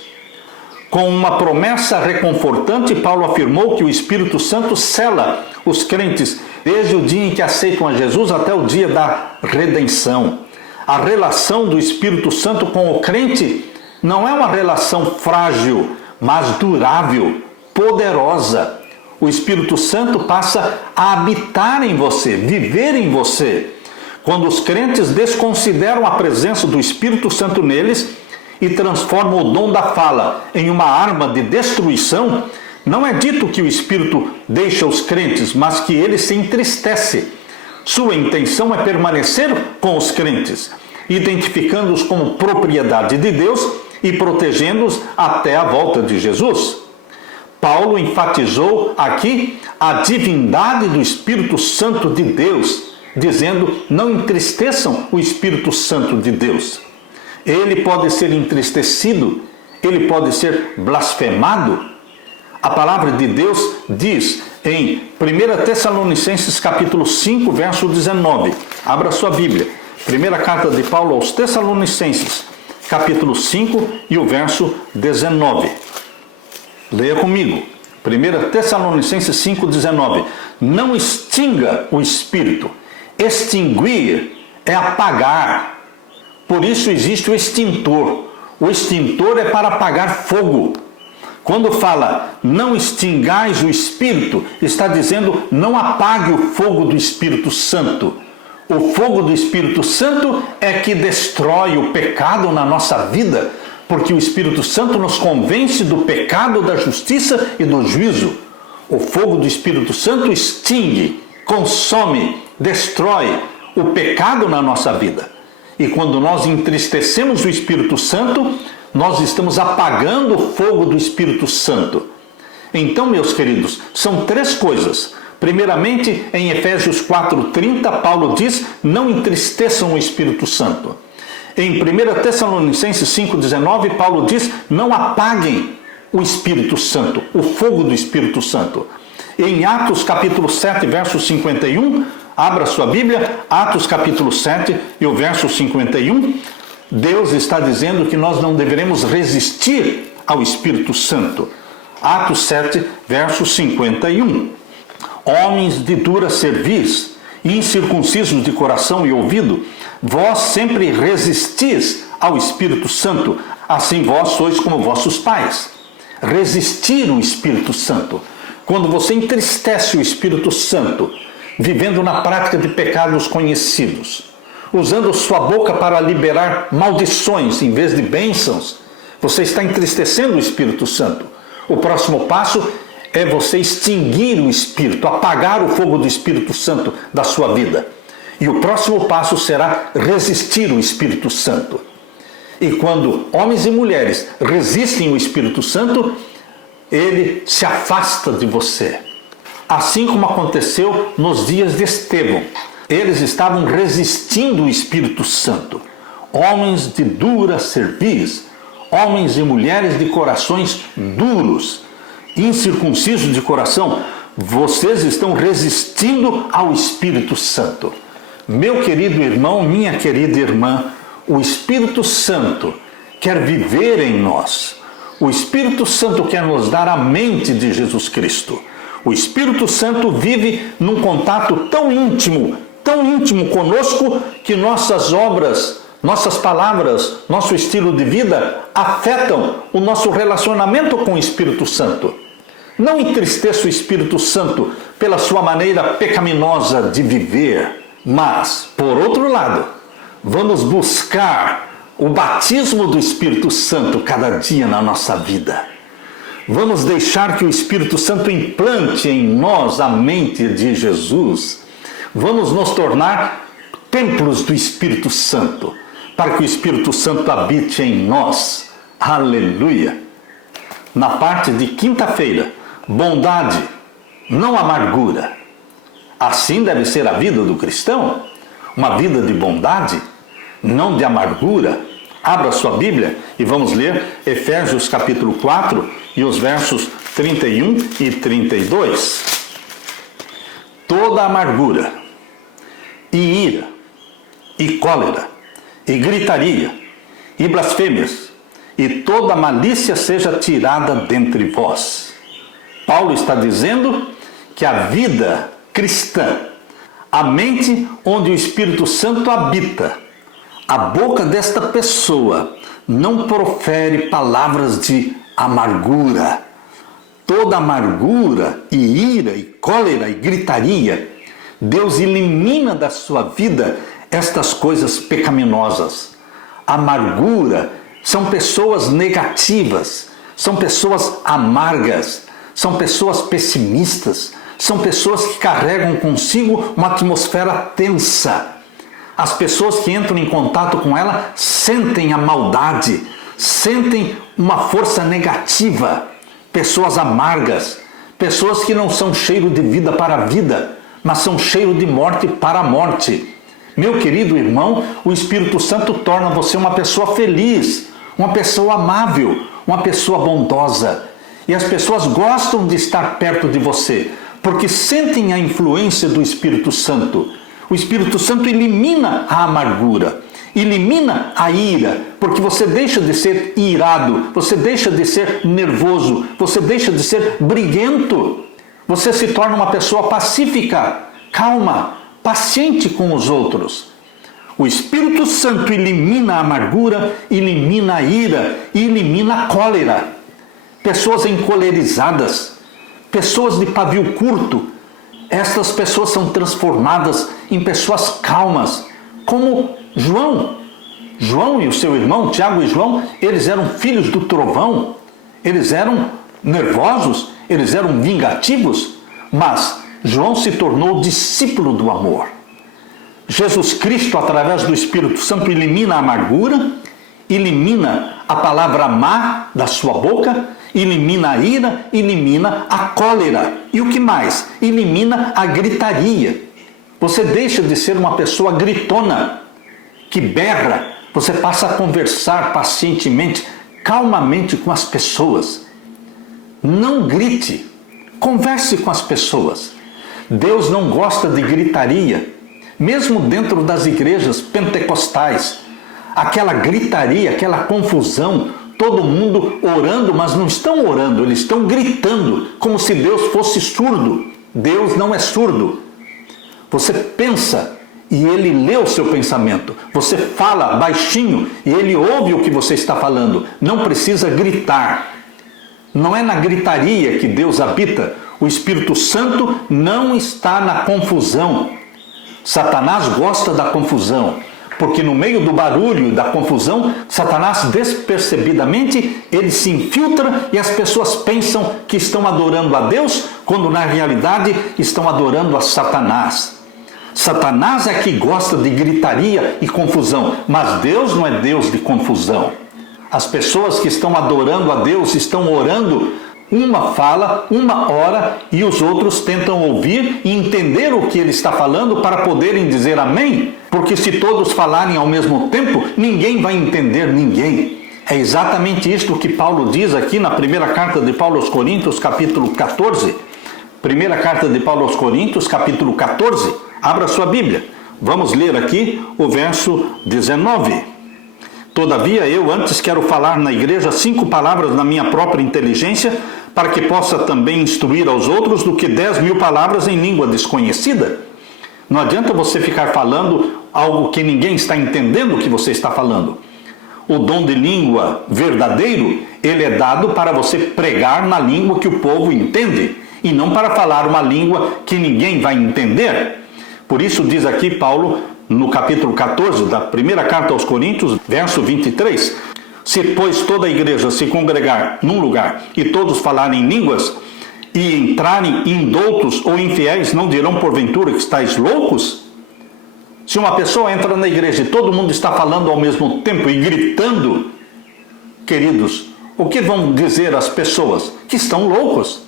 Com uma promessa reconfortante, Paulo afirmou que o Espírito Santo sela os crentes desde o dia em que aceitam a Jesus até o dia da redenção. A relação do Espírito Santo com o crente não é uma relação frágil, mas durável, poderosa. O Espírito Santo passa a habitar em você, viver em você. Quando os crentes desconsideram a presença do Espírito Santo neles e transformam o dom da fala em uma arma de destruição, não é dito que o Espírito deixa os crentes, mas que ele se entristece. Sua intenção é permanecer com os crentes, identificando-os como propriedade de Deus e protegendo-os até a volta de Jesus. Paulo enfatizou aqui a divindade do Espírito Santo de Deus, dizendo: não entristeçam o Espírito Santo de Deus. Ele pode ser entristecido, ele pode ser blasfemado. A palavra de Deus diz em 1 Tessalonicenses capítulo 5, verso 19. Abra sua Bíblia. Primeira carta de Paulo aos Tessalonicenses, capítulo 5 e o verso 19. Leia comigo. 1 Tessalonicenses 5, 19. Não extinga o Espírito. Extinguir é apagar. Por isso existe o extintor. O extintor é para apagar fogo. Quando fala não extingais o Espírito, está dizendo não apague o fogo do Espírito Santo. O fogo do Espírito Santo é que destrói o pecado na nossa vida, porque o Espírito Santo nos convence do pecado, da justiça e do juízo. O fogo do Espírito Santo extingue, consome, destrói o pecado na nossa vida. E quando nós entristecemos o Espírito Santo, nós estamos apagando o fogo do Espírito Santo. Então, meus queridos, são três coisas. Primeiramente, em Efésios 4:30, Paulo diz: não entristeçam o Espírito Santo. Em 1 Tessalonicenses 5:19, Paulo diz: não apaguem o Espírito Santo, o fogo do Espírito Santo. Em Atos capítulo 7, verso 51, abra sua Bíblia, Atos capítulo 7 e o verso 51, Deus está dizendo que nós não deveremos resistir ao Espírito Santo. Atos 7, verso 51. Homens de dura cerviz, incircuncisos de coração e ouvido, vós sempre resistis ao Espírito Santo, assim vós sois como vossos pais. Resistir o Espírito Santo. Quando você entristece o Espírito Santo, vivendo na prática de pecados conhecidos, usando sua boca para liberar maldições em vez de bênçãos, você está entristecendo o Espírito Santo. O próximo passo é você extinguir o Espírito, apagar o fogo do Espírito Santo da sua vida. E o próximo passo será resistir o Espírito Santo. E quando homens e mulheres resistem o Espírito Santo, ele se afasta de você. Assim como aconteceu nos dias de Estevão. Eles estavam resistindo o Espírito Santo. Homens de dura cerviz, homens e mulheres de corações duros, incircuncisos de coração, vocês estão resistindo ao Espírito Santo. Meu querido irmão, minha querida irmã, o Espírito Santo quer viver em nós. O Espírito Santo quer nos dar a mente de Jesus Cristo. O Espírito Santo vive num contato tão íntimo conosco, que nossas obras, nossas palavras, nosso estilo de vida afetam o nosso relacionamento com o Espírito Santo. Não entristeça o Espírito Santo pela sua maneira pecaminosa de viver, mas, por outro lado, vamos buscar o batismo do Espírito Santo cada dia na nossa vida. Vamos deixar que o Espírito Santo implante em nós a mente de Jesus. Vamos nos tornar templos do Espírito Santo, para que o Espírito Santo habite em nós. Aleluia! Na parte de quinta-feira, bondade, não amargura. Assim deve ser a vida do cristão, uma vida de bondade, não de amargura. Abra sua Bíblia e vamos ler Efésios capítulo 4 e os versos 31 e 32. Toda amargura e ira e cólera e gritaria e blasfêmias e toda malícia seja tirada dentre vós. Paulo está dizendo que a vida cristã, a mente onde o Espírito Santo habita, a boca desta pessoa não profere palavras de amargura. Toda amargura e ira e cólera e gritaria, Deus elimina da sua vida estas coisas pecaminosas. Amargura são pessoas negativas, são pessoas amargas, são pessoas pessimistas, são pessoas que carregam consigo uma atmosfera tensa. As pessoas que entram em contato com ela sentem a maldade, sentem uma força negativa. Pessoas amargas, pessoas que não são cheiro de vida para a vida, mas são cheiro de morte para a morte. Meu querido irmão, o Espírito Santo torna você uma pessoa feliz, uma pessoa amável, uma pessoa bondosa. E as pessoas gostam de estar perto de você, porque sentem a influência do Espírito Santo. O Espírito Santo elimina a amargura, elimina a ira, porque você deixa de ser irado, você deixa de ser nervoso, você deixa de ser briguento. Você se torna uma pessoa pacífica, calma, paciente com os outros. O Espírito Santo elimina a amargura, elimina a ira e elimina a cólera. Pessoas encolerizadas, pessoas de pavio curto, estas pessoas são transformadas em pessoas calmas, como João. João e o seu irmão, Tiago e João, eles eram filhos do trovão, eles eram nervosos, eles eram vingativos, mas João se tornou discípulo do amor. Jesus Cristo, através do Espírito Santo, elimina a amargura, elimina a palavra má da sua boca, elimina a ira, elimina a cólera. E o que mais? Elimina a gritaria. Você deixa de ser uma pessoa gritona, que berra. Você passa a conversar pacientemente, calmamente com as pessoas. Não grite. Converse com as pessoas. Deus não gosta de gritaria. Mesmo dentro das igrejas pentecostais, aquela gritaria, aquela confusão, todo mundo orando, mas não estão orando, eles estão gritando, como se Deus fosse surdo. Deus não é surdo. Você pensa e Ele lê o seu pensamento. Você fala baixinho e Ele ouve o que você está falando. Não precisa gritar. Não é na gritaria que Deus habita. O Espírito Santo não está na confusão. Satanás gosta da confusão. Porque no meio do barulho, da confusão, Satanás despercebidamente, ele se infiltra e as pessoas pensam que estão adorando a Deus, quando na realidade estão adorando a Satanás. Satanás é que gosta de gritaria e confusão, mas Deus não é Deus de confusão. As pessoas que estão adorando a Deus estão orando, uma fala, uma ora, e os outros tentam ouvir e entender o que ele está falando para poderem dizer amém, porque se todos falarem ao mesmo tempo, ninguém vai entender ninguém. É exatamente isto que Paulo diz aqui na primeira carta de Paulo aos Coríntios, capítulo 14. Primeira carta de Paulo aos Coríntios, capítulo 14. Abra sua Bíblia. Vamos ler aqui o verso 19. Todavia eu antes quero falar na igreja 5 palavras na minha própria inteligência, para que possa também instruir aos outros, do que 10.000 palavras em língua desconhecida. Não adianta você ficar falando algo que ninguém está entendendo o que você está falando. O dom de língua verdadeiro, ele é dado para você pregar na língua que o povo entende, e não para falar uma língua que ninguém vai entender. Por isso diz aqui Paulo, no capítulo 14 da primeira carta aos Coríntios, verso 23, se pois toda a igreja se congregar num lugar e todos falarem línguas e entrarem indoutos ou infiéis, não dirão porventura que estáis loucos? Se uma pessoa entra na igreja e todo mundo está falando ao mesmo tempo e gritando, queridos, o que vão dizer as pessoas? Que estão loucos.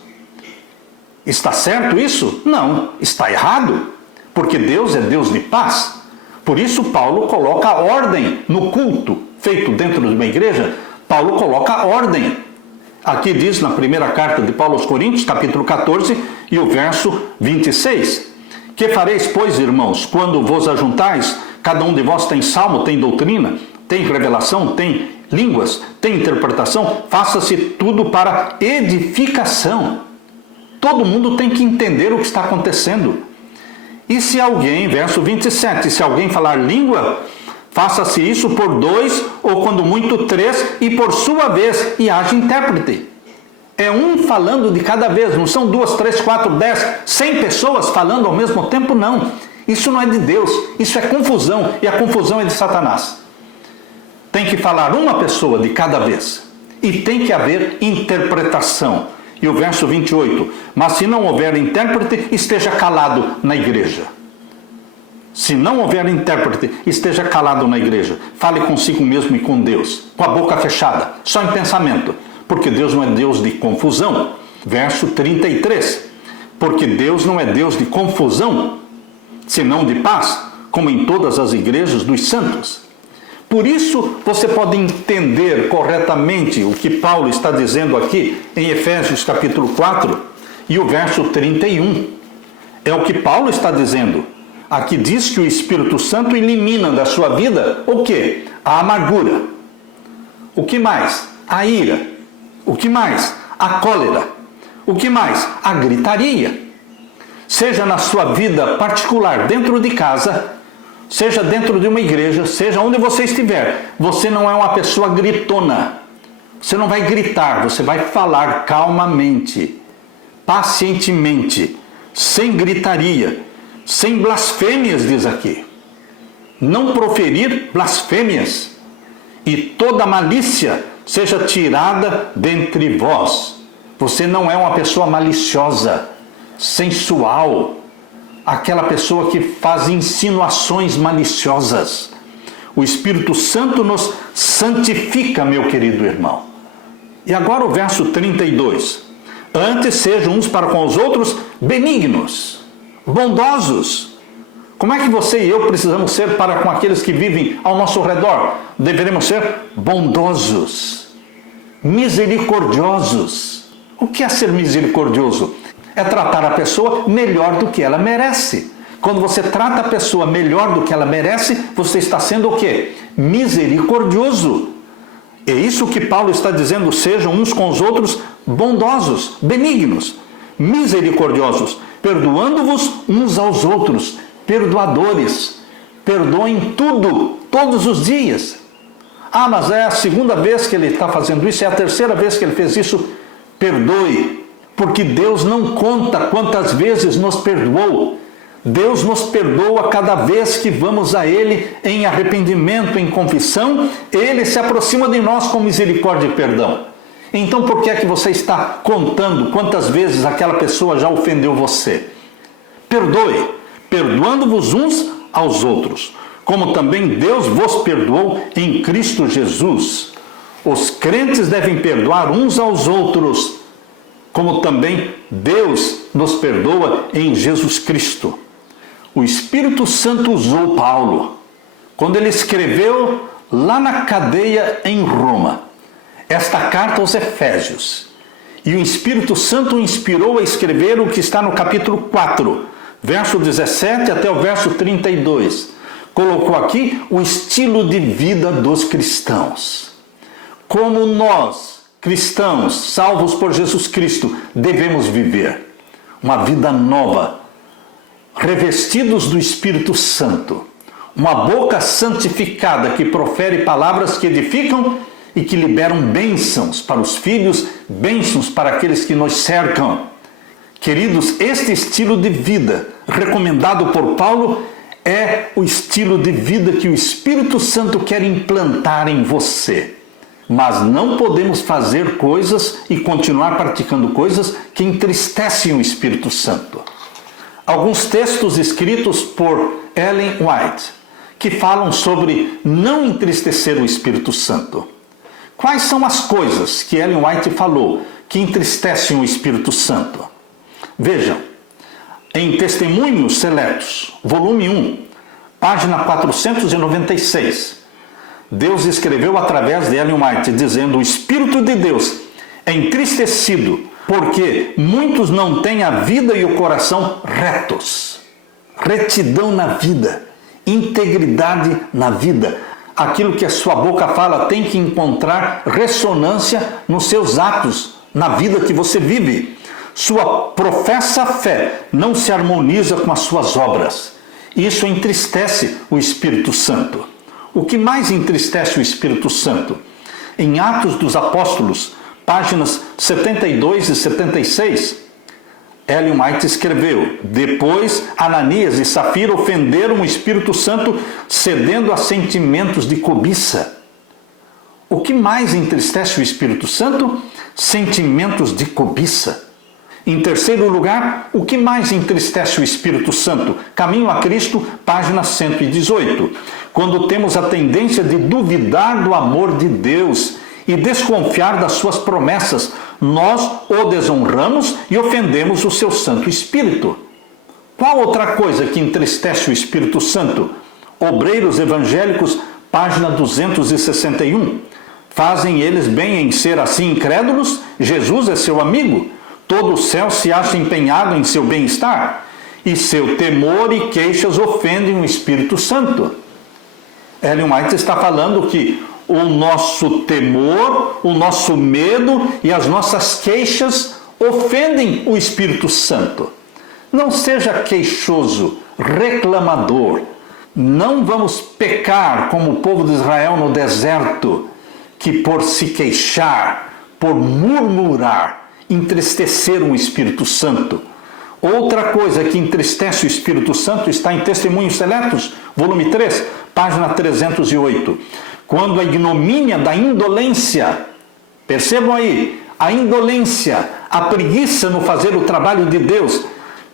Está certo isso? Não, está errado, porque Deus é Deus de paz. Por isso Paulo coloca ordem no culto. feito dentro de uma igreja, Paulo coloca ordem. Aqui diz na primeira carta de Paulo aos Coríntios, capítulo 14, e o verso 26. Que fareis, pois, irmãos, quando vos ajuntais? Cada um de vós tem salmo, tem doutrina, tem revelação, tem línguas, tem interpretação. Faça-se tudo para edificação. Todo mundo tem que entender o que está acontecendo. E se alguém, verso 27, se alguém falar língua, faça-se isso por 2, ou quando muito 3, e por sua vez, e haja intérprete. É um falando de cada vez, não são 2, 3, 4, 10, 100 pessoas falando ao mesmo tempo, não. Isso não é de Deus, isso é confusão, e a confusão é de Satanás. Tem que falar uma pessoa de cada vez, e tem que haver interpretação. E o verso 28, mas se não houver intérprete, esteja calado na igreja. Se não houver intérprete, esteja calado na igreja. Fale consigo mesmo e com Deus, com a boca fechada, só em pensamento. Porque Deus não é Deus de confusão. Verso 33. Porque Deus não é Deus de confusão, senão de paz, como em todas as igrejas dos santos. Por isso, você pode entender corretamente o que Paulo está dizendo aqui em Efésios capítulo 4 e o verso 31. É o que Paulo está dizendo. Aqui diz que o Espírito Santo elimina da sua vida o quê? A amargura. O que mais? A ira. O que mais? A cólera. O que mais? A gritaria. Seja na sua vida particular, dentro de casa, seja dentro de uma igreja, seja onde você estiver, você não é uma pessoa gritona. Você não vai gritar, você vai falar calmamente, pacientemente, sem gritaria, sem blasfêmias, diz aqui. Não proferir blasfêmias. E toda malícia seja tirada dentre vós. Você não é uma pessoa maliciosa, sensual, aquela pessoa que faz insinuações maliciosas. O Espírito Santo nos santifica, meu querido irmão. E agora o verso 32. Antes sejam uns para com os outros benignos, bondosos. Como é que você e eu precisamos ser para com aqueles que vivem ao nosso redor? Deveremos ser bondosos, misericordiosos. O que é ser misericordioso? É tratar a pessoa melhor do que ela merece. Quando você trata a pessoa melhor do que ela merece, você está sendo o quê? Misericordioso. É isso que Paulo está dizendo, sejam uns com os outros bondosos, benignos, misericordiosos, perdoando-vos uns aos outros, perdoadores. Perdoem tudo, todos os dias. Ah, mas é a segunda vez que ele está fazendo isso, é a terceira vez que ele fez isso. Perdoe, porque Deus não conta quantas vezes nos perdoou. Deus nos perdoa cada vez que vamos a Ele em arrependimento, em confissão. Ele se aproxima de nós com misericórdia e perdão. Então por que é que você está contando quantas vezes aquela pessoa já ofendeu você? Perdoe, perdoando-vos uns aos outros, como também Deus vos perdoou em Cristo Jesus. Os crentes devem perdoar uns aos outros, como também Deus nos perdoa em Jesus Cristo. O Espírito Santo usou Paulo quando ele escreveu lá na cadeia em Roma esta carta aos Efésios. E o Espírito Santo o inspirou a escrever o que está no capítulo 4, verso 17 até o verso 32. Colocou aqui o estilo de vida dos cristãos. Como nós, cristãos, salvos por Jesus Cristo, devemos viver uma vida nova, revestidos do Espírito Santo, uma boca santificada que profere palavras que edificam e que liberam bênçãos para os filhos, bênçãos para aqueles que nos cercam. Queridos, este estilo de vida recomendado por Paulo é o estilo de vida que o Espírito Santo quer implantar em você. Mas não podemos fazer coisas e continuar praticando coisas que entristecem o Espírito Santo. Alguns textos escritos por Ellen White, que falam sobre não entristecer o Espírito Santo. Quais são as coisas que Ellen White falou que entristecem o Espírito Santo? Vejam, em Testemunhos Seletos, volume 1, página 496, Deus escreveu através de Ellen White, dizendo: o Espírito de Deus é entristecido porque muitos não têm a vida e o coração retos. Retidão na vida, integridade na vida. Aquilo que a sua boca fala tem que encontrar ressonância nos seus atos, na vida que você vive. Sua professa fé não se harmoniza com as suas obras. Isso entristece o Espírito Santo. O que mais entristece o Espírito Santo? Em Atos dos Apóstolos, páginas 72 e 76, Ellen White escreveu: depois Ananias e Safira ofenderam o Espírito Santo, cedendo a sentimentos de cobiça. O que mais entristece o Espírito Santo? Sentimentos de cobiça. Em terceiro lugar, o que mais entristece o Espírito Santo? Caminho a Cristo, página 118. Quando temos a tendência de duvidar do amor de Deus e desconfiar das suas promessas, nós o desonramos e ofendemos o seu Santo Espírito. Qual outra coisa que entristece o Espírito Santo? Obreiros Evangélicos, página 261. Fazem eles bem em ser assim incrédulos? Jesus é seu amigo? Todo o céu se acha empenhado em seu bem-estar? E seu temor e queixas ofendem o Espírito Santo. Ellen White está falando que o nosso temor, o nosso medo e as nossas queixas ofendem o Espírito Santo. Não seja queixoso, reclamador. Não vamos pecar como o povo de Israel no deserto, que por se queixar, por murmurar, entristeceram o Espírito Santo. Outra coisa que entristece o Espírito Santo está em Testemunhos Seletos, volume 3, página 308. Quando a ignomínia da indolência, percebam aí, a indolência, a preguiça no fazer o trabalho de Deus,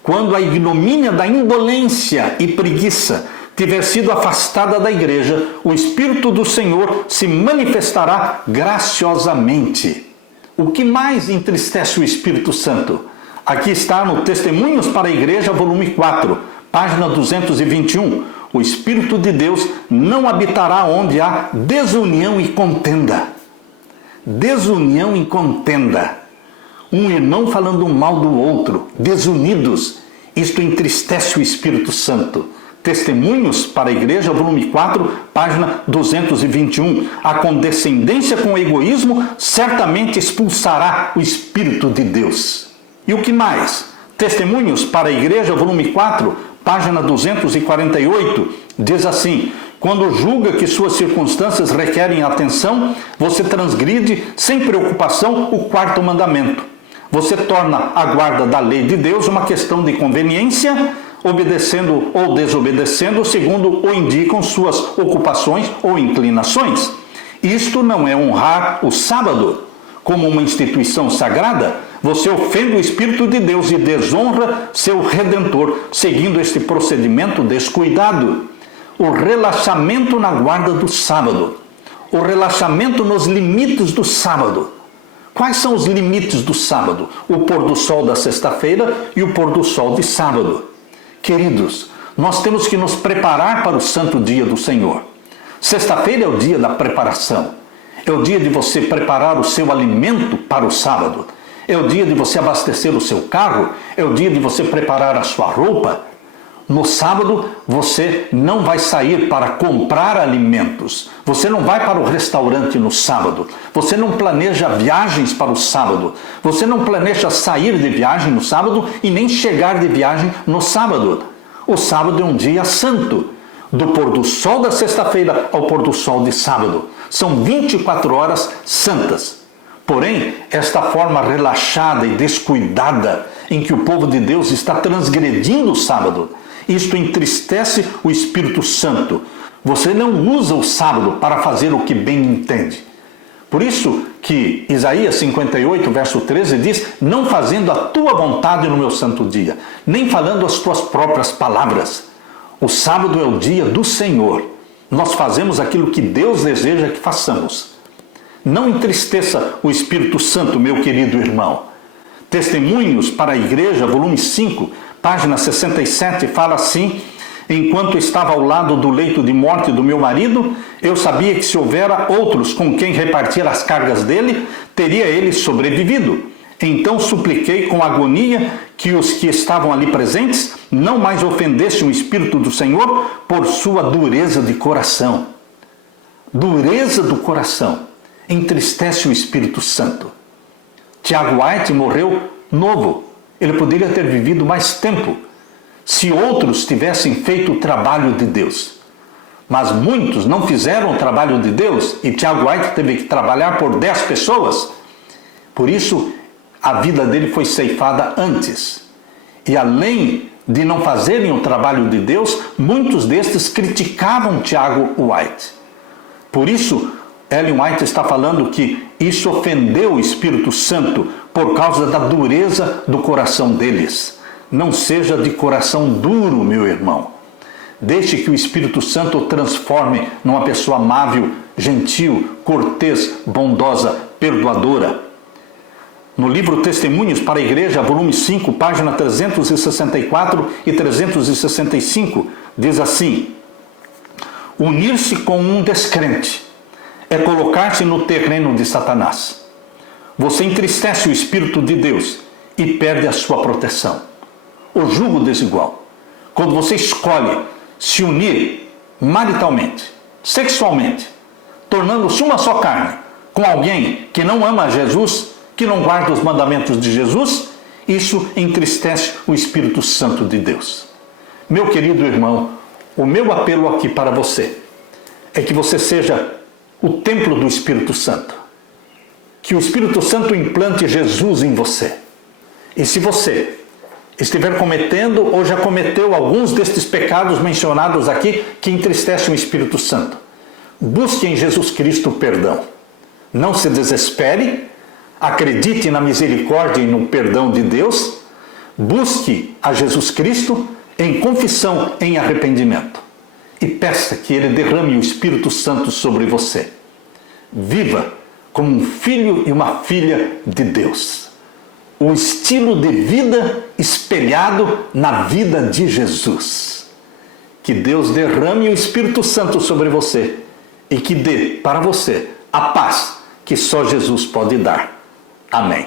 quando a ignomínia da indolência e preguiça tiver sido afastada da igreja, o Espírito do Senhor se manifestará graciosamente. O que mais entristece o Espírito Santo? Aqui está no Testemunhos para a Igreja, volume 4, página 221. O Espírito de Deus não habitará onde há desunião e contenda. Desunião e contenda. Um irmão falando mal do outro, desunidos. Isto entristece o Espírito Santo. Testemunhos para a Igreja, volume 4, página 221. A condescendência com o egoísmo certamente expulsará o Espírito de Deus. E o que mais? Testemunhos para a Igreja, volume 4, página 248, diz assim: quando julga que suas circunstâncias requerem atenção, você transgride sem preocupação o quarto mandamento. Você torna a guarda da lei de Deus uma questão de conveniência, obedecendo ou desobedecendo segundo o indicam suas ocupações ou inclinações. Isto não é honrar o sábado como uma instituição sagrada. Você ofende o Espírito de Deus e desonra seu Redentor, seguindo este procedimento descuidado. O relaxamento na guarda do sábado. O relaxamento nos limites do sábado. Quais são os limites do sábado? O pôr do sol da sexta-feira e o pôr do sol de sábado. Queridos, nós temos que nos preparar para o santo dia do Senhor. Sexta-feira é o dia da preparação. É o dia de você preparar o seu alimento para o sábado. É o dia de você abastecer o seu carro. É o dia de você preparar a sua roupa. No sábado, você não vai sair para comprar alimentos. Você não vai para o restaurante no sábado. Você não planeja viagens para o sábado. Você não planeja sair de viagem no sábado e nem chegar de viagem no sábado. O sábado é um dia santo. Do pôr do sol da sexta-feira ao pôr do sol de sábado. São 24 horas santas. Porém, esta forma relaxada e descuidada em que o povo de Deus está transgredindo o sábado, isto entristece o Espírito Santo. Você não usa o sábado para fazer o que bem entende. Por isso que Isaías 58, verso 13 diz: não fazendo a tua vontade no meu santo dia, nem falando as tuas próprias palavras. O sábado é o dia do Senhor. Nós fazemos aquilo que Deus deseja que façamos. Não entristeça o Espírito Santo, meu querido irmão. Testemunhos para a Igreja, volume 5, página 67, fala assim: enquanto estava ao lado do leito de morte do meu marido, eu sabia que se houvera outros com quem repartir as cargas dele, teria ele sobrevivido. Então supliquei com agonia que os que estavam ali presentes não mais ofendessem o Espírito do Senhor por sua dureza de coração. Dureza do coração entristece o Espírito Santo. Tiago White morreu novo. Ele poderia ter vivido mais tempo se outros tivessem feito o trabalho de Deus. Mas muitos não fizeram o trabalho de Deus e Tiago White teve que trabalhar por 10 pessoas. Por isso, a vida dele foi ceifada antes. E além de não fazerem o trabalho de Deus, muitos destes criticavam Tiago White. Por isso, Ellen White está falando que isso ofendeu o Espírito Santo por causa da dureza do coração deles. Não seja de coração duro, meu irmão. Deixe que o Espírito Santo o transforme numa pessoa amável, gentil, cortês, bondosa, perdoadora. No livro Testemunhos para a Igreja, volume 5, página 364 e 365, diz assim: unir-se com um descrente é colocar-se no terreno de Satanás. Você entristece o Espírito de Deus e perde a sua proteção. O jugo desigual. Quando você escolhe se unir maritalmente, sexualmente, tornando-se uma só carne com alguém que não ama Jesus, que não guarda os mandamentos de Jesus, isso entristece o Espírito Santo de Deus. Meu querido irmão, o meu apelo aqui para você é que você seja o templo do Espírito Santo. Que o Espírito Santo implante Jesus em você. E se você estiver cometendo ou já cometeu alguns destes pecados mencionados aqui que entristecem o Espírito Santo, busque em Jesus Cristo o perdão. Não se desespere, acredite na misericórdia e no perdão de Deus, busque a Jesus Cristo em confissão, em arrependimento. E peça que Ele derrame o Espírito Santo sobre você. Viva como um filho e uma filha de Deus. O estilo de vida espelhado na vida de Jesus. Que Deus derrame o Espírito Santo sobre você e que dê para você a paz que só Jesus pode dar. Amém.